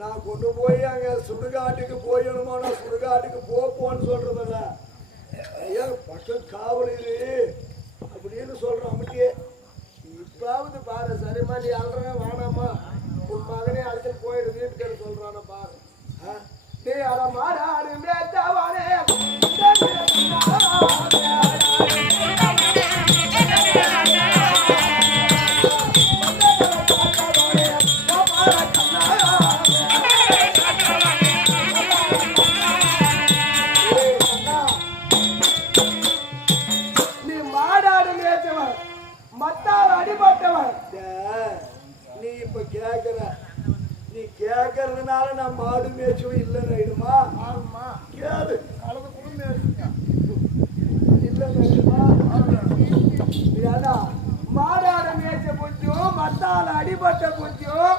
நான் கொண்டு போய் அங்க சுடுகாட்டுக்கு போயணுமா, நான் சுடுகாட்டுக்கு போன்னு சொல்றதில்ல. ஐயா பக்கம் காவலிரு அப்படின்னு சொல்றோம். அப்படியே இப்பாவது பாரு, சரிம்மா நீ அல்றேன் வேணாமா, உன் மகனே அழைச்சிட்டு போயிடு வீட்டுக்கு சொல்றான பாரு. நீ அட மாடாடு மேத்தாவானே நீ இப்ப கேக்குற, நீ கேக்குறதுனால நான் மாடு மேய்ச்சும் இல்லைன்னு ஆயிடுமா? கேளு, இல்லைன்னா மாடாட மேய்ச்ச புத்தியும் மத்தால அடிபட்ட புத்தியும்